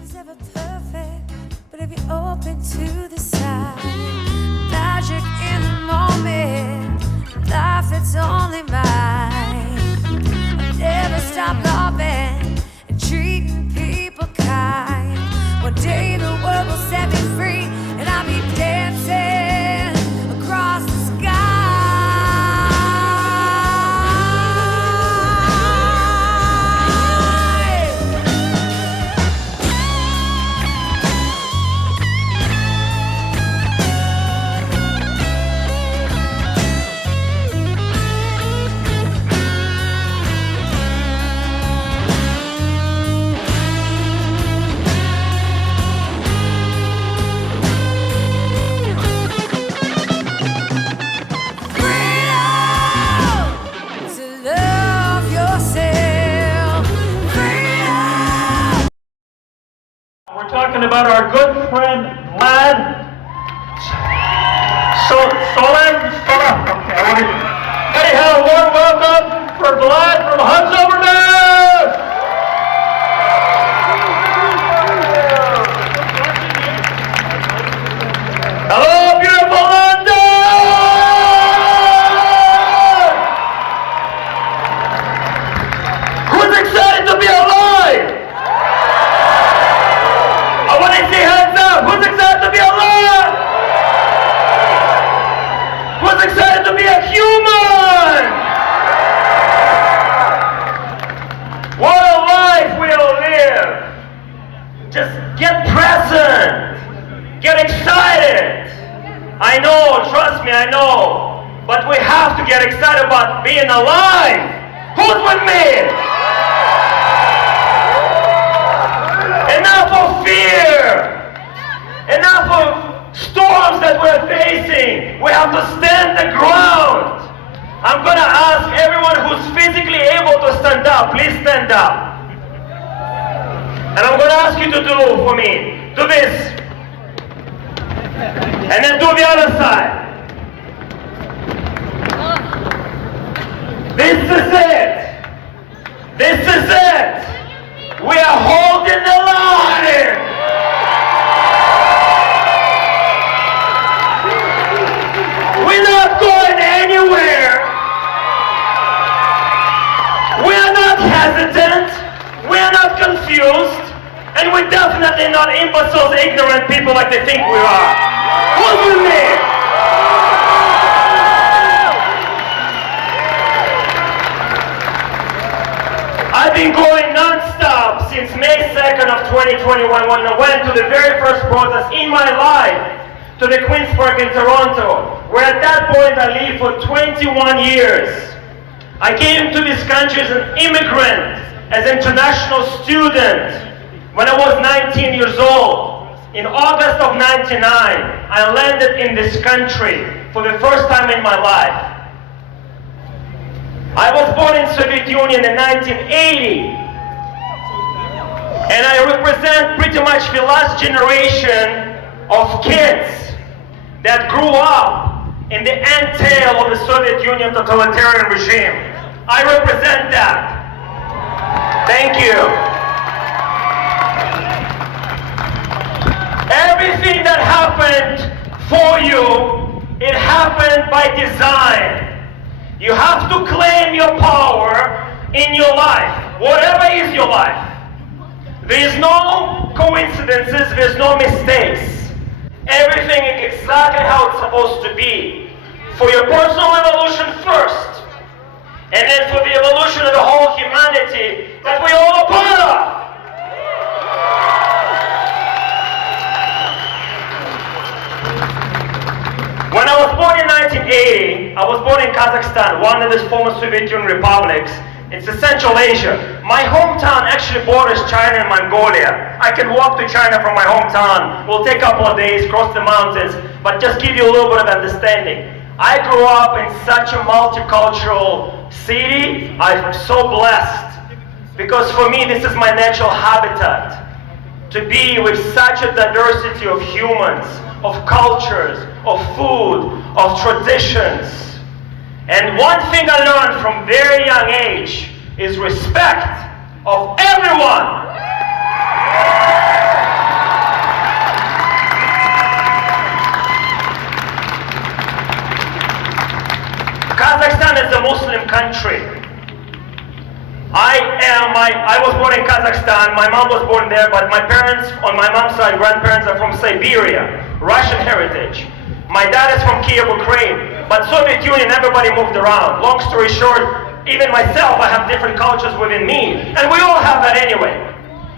Nothing's ever perfect, but if you're open to the side, magic in the moment, life that's only mine. I'll never stop loving and treating people kind. One day the world will set me free, and I'll be dancing across the sky. Talking about our good friend Vlad Sobolev. Okay. Anyhow, warm welcome for Vlad from Hunt's Overdose. Hello, beautiful London. Who's excited to be alive? Who's excited to be alive? Who's excited to be a human? What a life we'll live. Just get present. Get excited. I know, trust me, I know. But we have to get excited about being alive. Who's with me? Enough of fear. Enough of storms that we're facing. We have to stand the ground. I'm going to ask everyone who's physically able to stand up, please stand up. And I'm going to ask you to do for me, do this. And then do the other side. This is it. This is it. We are holding the line. We're not going anywhere. We are not hesitant. We are not confused. And we're definitely not imbeciles, ignorant people like they think we are. Who's with me? I've been going non-stop since May 2nd of 2021 when I went to the very first protest in my life to the Queen's Park in Toronto, where at that point I lived for 21 years. I came to this country as an immigrant, as an international student, when I was 19 years old. In August of 99, I landed in this country for the first time in my life. I was born in Soviet Union in 1980, and I represent pretty much the last generation of kids that grew up in the entail of the Soviet Union totalitarian regime. I represent that. Thank you. Everything that happened for you, it happened by design. You have to claim your power in your life, whatever is your life. There is no coincidences, there's no mistakes. Everything is exactly how it's supposed to be. For your personal evolution first, and then for the evolution of the whole humanity that we all are part of. When I was born in 1980, I was born in Kazakhstan, one of the former Soviet Union republics. It's in Central Asia. My hometown actually borders China and Mongolia. I can walk to China from my hometown. We'll take a couple of days, cross the mountains, but just give you a little bit of understanding. I grew up in such a multicultural city. I'm so blessed because for me this is my natural habitat. To be with such a diversity of humans, of cultures, of food, of traditions. And one thing I learned from very young age is respect of everyone. country. I was born in Kazakhstan, my mom was born there, but my parents, on my mom's side, grandparents are from Siberia, Russian heritage. My dad is from Kiev, Ukraine, but Soviet Union, everybody moved around. Long story short, even myself, I have different cultures within me, and we all have that anyway.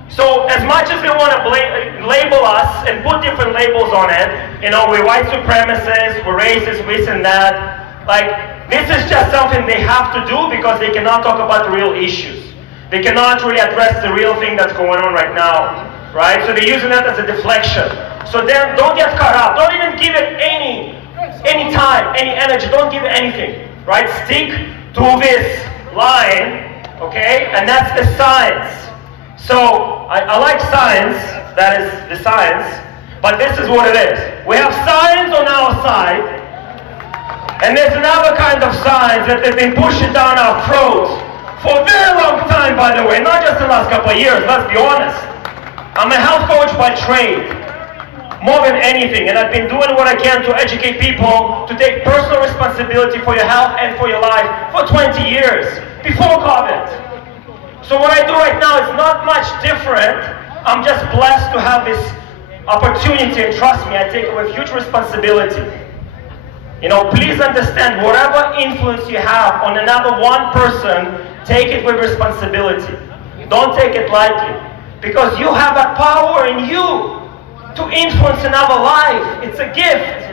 So as much as they want to label us and put different labels on it, we're white supremacists, we're racist, this and that, this is just something they have to do because they cannot talk about the real issues. They cannot really address the real thing that's going on right now, right? So they're using that as a deflection. So then don't get caught up. Don't even give it any time, any energy. Don't give it anything, right? Stick to this line, okay? And that's the science. So I like science, that is the science, but this is what it is. We have science on our side, and there's another kind of science that they've been pushing down our throats for a very long time, by the way, not just the last couple of years, let's be honest. I'm a health coach by trade, more than anything, and I've been doing what I can to educate people to take personal responsibility for your health and for your life for 20 years, before COVID. So what I do right now is not much different. I'm just blessed to have this opportunity, and trust me, I take it with huge responsibility. Please understand, whatever influence you have on another one person, take it with responsibility. Don't take it lightly, because you have a power in you to influence another life. It's a gift.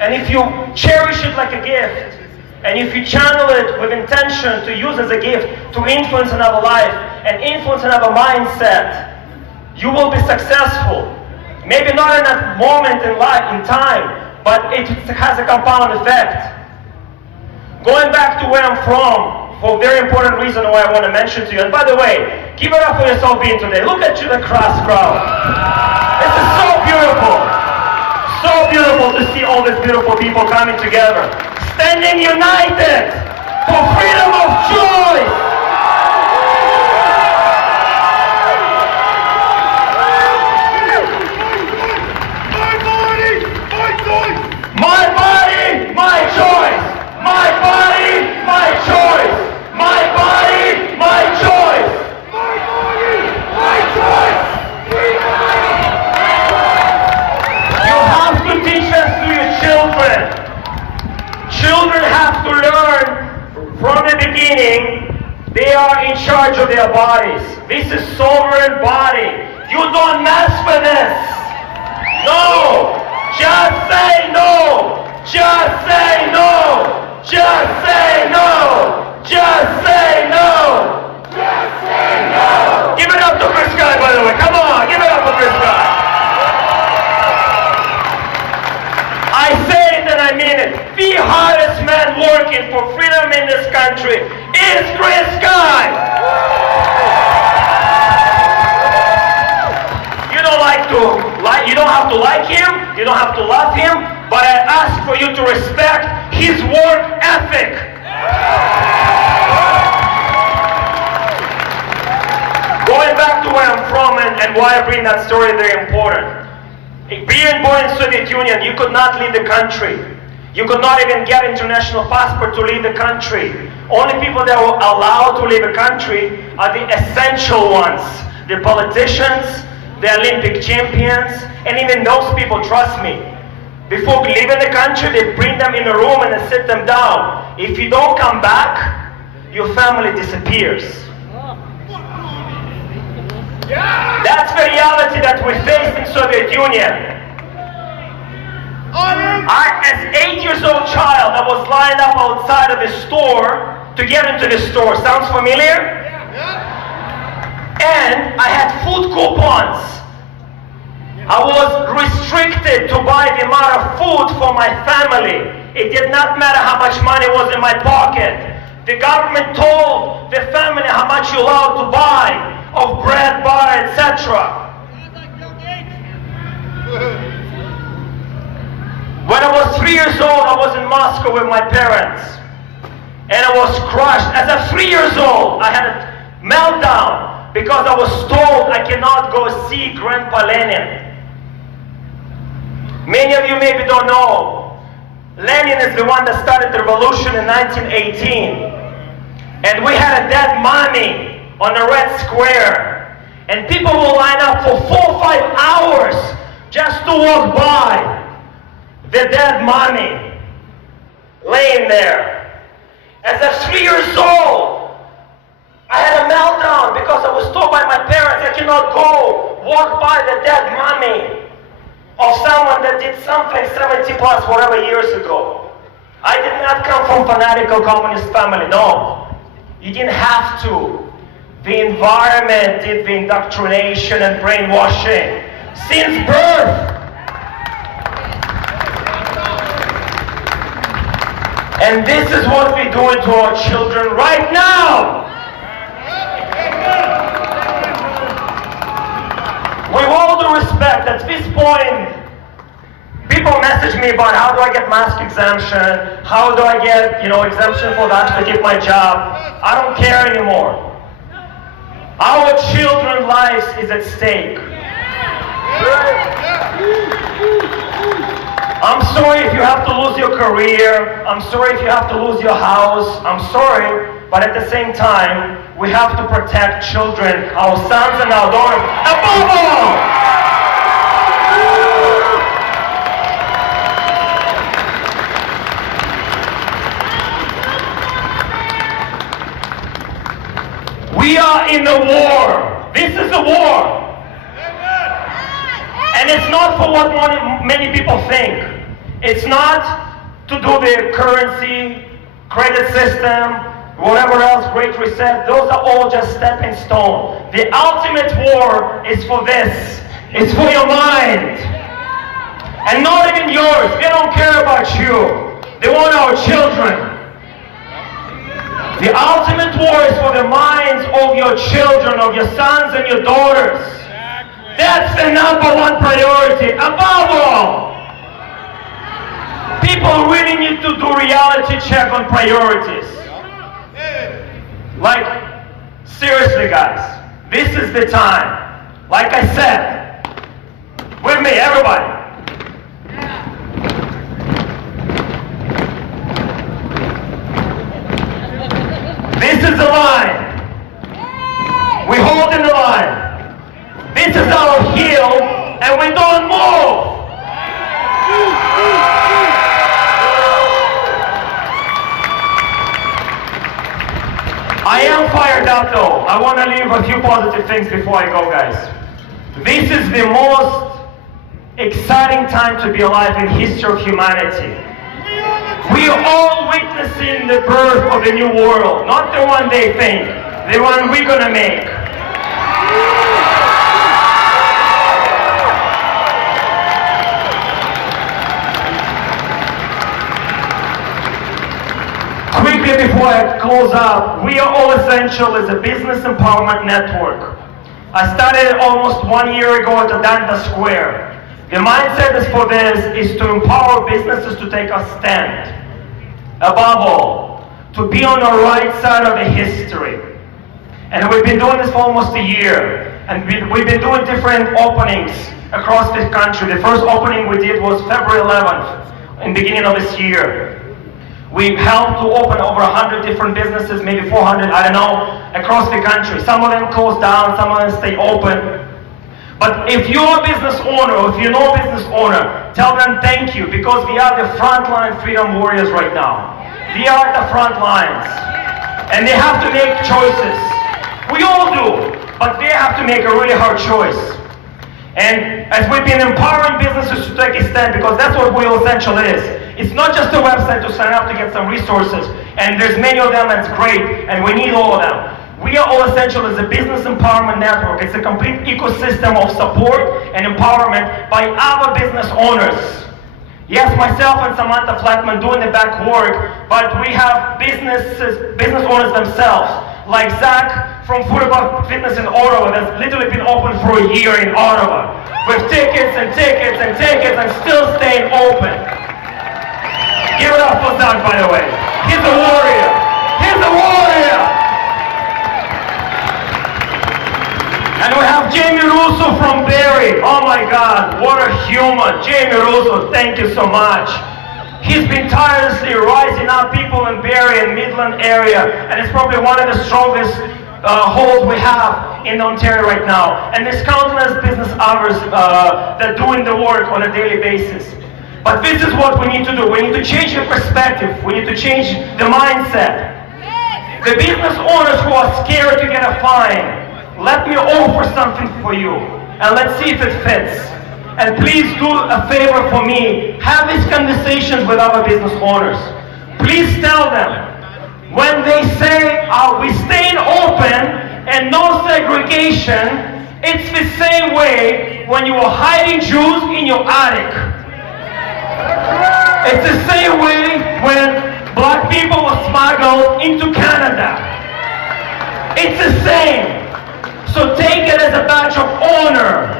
And if you cherish it like a gift, and if you channel it with intention to use as a gift to influence another life and influence another mindset, you will be successful. Maybe not in a moment in time, but it has a compound effect. Going back to where I'm from, for a very important reason why I want to mention to you. And by the way, give it up for yourself being today. Look at you, the cross crowd. This is so beautiful. So beautiful to see all these beautiful people coming together, standing united for freedom of choice. My body, my choice. My body, my choice. My body, my choice. My body, my choice. You have to teach this to your children. Children have to learn from the beginning they are in charge of their bodies. This is sovereign body. You don't mess with this. No. Just say no! Just say no! Just say no! Just say no! Just say no! Give it up to Chris Guy, by the way. Come on, give it up to Chris Guy. I say it and I mean it. The hardest man working for freedom in this country is Chris Guy. You don't have to like him, you don't have to love him, but I ask for you to respect his work ethic. Going back to where I'm from and why I bring that story very important. Being born in Soviet Union, you could not leave the country. You could not even get international passport to leave the country. Only people that were allowed to leave the country are the essential ones. The politicians, the Olympic champions, and even those people, trust me, before leaving the country, they bring them in a room and they sit them down. If you don't come back, your family disappears. That's the reality that we faced in Soviet Union. As 8 years old child, I was lined up outside of the store to get into the store. Sounds familiar? And I had food coupons. I was restricted to buy the amount of food for my family. It did not matter how much money was in my pocket. The government told the family how much you're allowed to buy of bread, butter, etc. When I was 3 years old, I was in Moscow with my parents. And I was crushed. As a 3 years old, I had a meltdown because I was told I cannot go see Grandpa Lenin. Many of you maybe don't know, Lenin is the one that started the revolution in 1918. And we had a dead mommy on the red square. And people will line up for 4 or 5 hours just to walk by the dead mommy laying there. As of 3 years old, I had a meltdown because I was told by my parents I cannot go walk by the dead mommy of someone that did something 70 plus whatever years ago. I did not come from fanatical communist family, no. You didn't have to. The environment did the indoctrination and brainwashing since birth. And this is what we're doing to our children right now. With all due respect, at this point, people message me about how do I get mask exemption, how do I get, exemption for that to keep my job. I don't care anymore. Our children's lives is at stake. I'm sorry if you have to lose your career. I'm sorry if you have to lose your house. I'm sorry, but at the same time, we have to protect children, our sons and our daughters, above all! We are in a war. This is a war. And it's not for what many people think. It's not to do the currency, credit system, whatever else, Great Reset. Those are all just stepping stones. The ultimate war is for this. It's for your mind. And not even yours. They don't care about you. They want our children. The ultimate war is for the minds of your children, of your sons and your daughters. That's the #1 priority, above all. People really need to do reality check on priorities. Like, seriously guys, this is the time. Like I said, with me, everybody. This is the line. We're holding the line. This is our heel, and we don't move. I am fired up though. I want to leave a few positive things before I go, guys. This is the most exciting time to be alive in history of humanity. We are all witnessing the birth of a new world, not the one they think, the one we're gonna make. Quickly before I close out, We Are All Essential is a business empowerment network. I started almost 1 year ago at the Danda Square. The mindset is for this is to empower businesses to take a stand. Above all, to be on the right side of the history. And we've been doing this for almost a year. And we've been doing different openings across this country. The first opening we did was February 11th, in the beginning of this year. We've helped to open over 100 different businesses, maybe 400, I don't know, across the country. Some of them closed down, some of them stay open. But if you're a business owner, or if you know a business owner, tell them thank you, because we are the frontline freedom warriors right now. We are at the front lines. And they have to make choices. We all do, but they have to make a really hard choice. And as we've been empowering businesses to take a stand, because that's what We All Essential is. It's not just a website to sign up to get some resources, and there's many of them, that's great, and we need all of them. We Are All Essential is a business empowerment network. It's a complete ecosystem of support and empowerment by other business owners. Yes, myself and Samantha Flatman doing the back work, but we have business owners themselves, like Zach from Football Fitness in Ottawa, that's literally been open for a year in Ottawa, with tickets and tickets and tickets and still staying open. Give it up for Zach, by the way. He's a warrior. He's a warrior. And we have Jamie Russo from Barrie. Oh my God, what a human. Jamie Russo, thank you so much. He's been tirelessly rising up people in Barrie and Midland area, and it's probably one of the strongest holds we have in Ontario right now. And there's countless business owners that are doing the work on a daily basis. But this is what we need to do. We need to change the perspective. We need to change the mindset. The business owners who are scared to get a fine, let me offer something for you, and let's see if it fits. And please do a favor for me. Have these conversations with other business owners. Please tell them, when they say, we staying open and no segregation, it's the same way when you are hiding Jews in your attic. It's the same way when black people were smuggled into Canada. It's the same. So take it as a badge of honor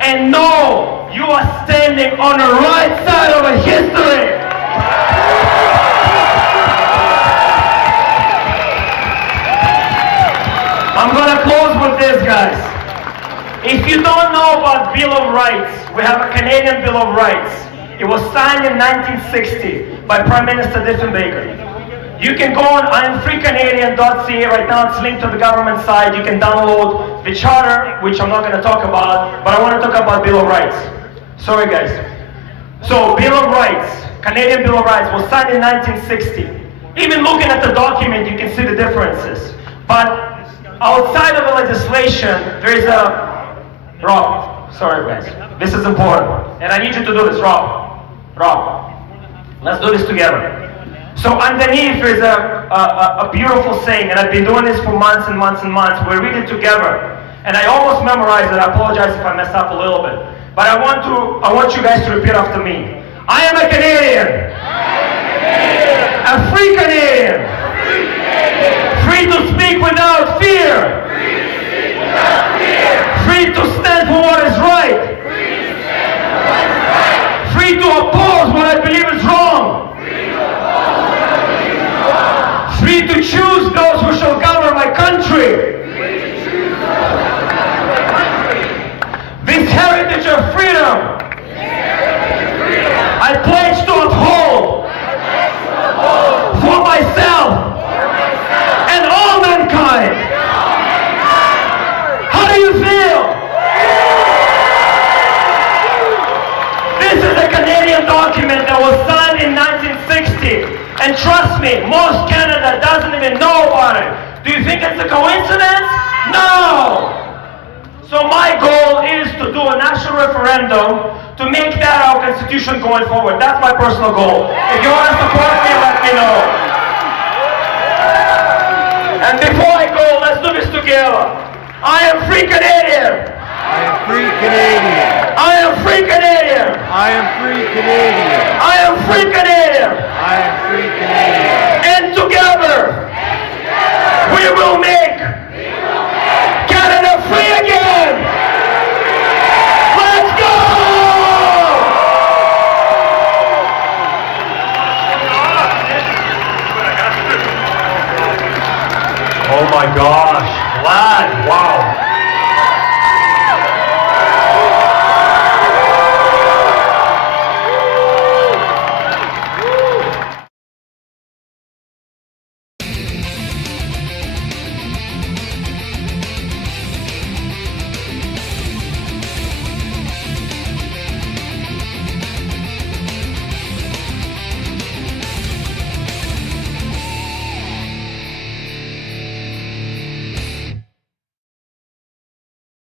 and know you are standing on the right side of a history. I'm gonna close with this, guys. If you don't know about Bill of Rights, we have a Canadian Bill of Rights. It was signed in 1960 by Prime Minister Diefenbaker. You can go on IamFreeCanadian.ca. Right now it's linked to the government side. You can download the charter, which I'm not going to talk about, but I want to talk about Bill of Rights. Sorry, guys. So, Bill of Rights, Canadian Bill of Rights, was signed in 1960. Even looking at the document, you can see the differences. But outside of the legislation, there is a... Rob, sorry, guys. This is important. And I need you to do this, Rob. Rob, let's do this together. So underneath is a beautiful saying, and I've been doing this for months and months and months. We read it together, and I almost memorized it. I apologize if I messed up a little bit, but I want you guys to repeat after me. I am a Canadian, a free Canadian, free to speak without fear, free to stand for what is right, free to oppose what I believe is wrong. Free to choose those who shall govern my country. This heritage of freedom, I pledge to uphold for myself and all mankind. How do you feel? This is a Canadian document that was signed in 1960. And trust me, most Canada doesn't even know about it. Do you think it's a coincidence? No! So my goal is to do a national referendum to make that our constitution going forward. That's my personal goal. If you want to support me, let me know. And before I go, let's do this together. I am free Canadian. I am free Canadian. I am free Canadian. I am free Canadian. I am free Canadian. I am free Canadian. And together, we will make Canada free again. Let's go! Oh my God.